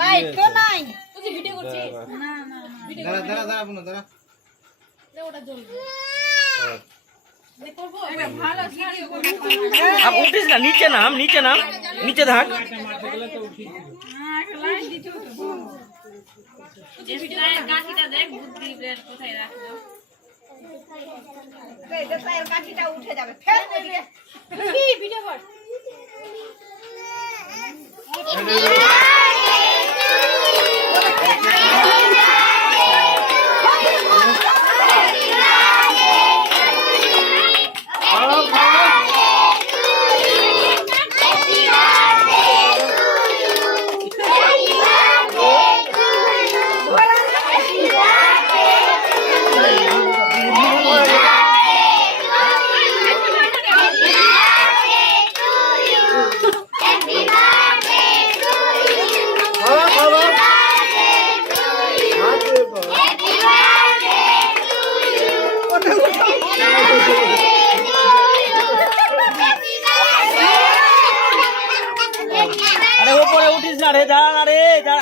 লাইট তো নাই। তুই ভিডিও করছিস? না না ভিডিও দাঁড়া দাঁড়া দাঁড়া বোন দাঁড়া। ওটা জ্বলবে। করবো এটা ভালো ভিডিও করে। अब उठिस ना, नीचे नाम, नीचे धाक। হ্যাঁ একটা লাইট দিতে হতো। তুই ভিডিও কাঠিটা দেখ বুদ্ধি বের কোথায় রাখলো এটা তার কাঠিটা উঠে যাবে। ফেল ওইদিকে। কি ভিডিও কর अरे ऊपर उठिस ना रे, जा रे जा।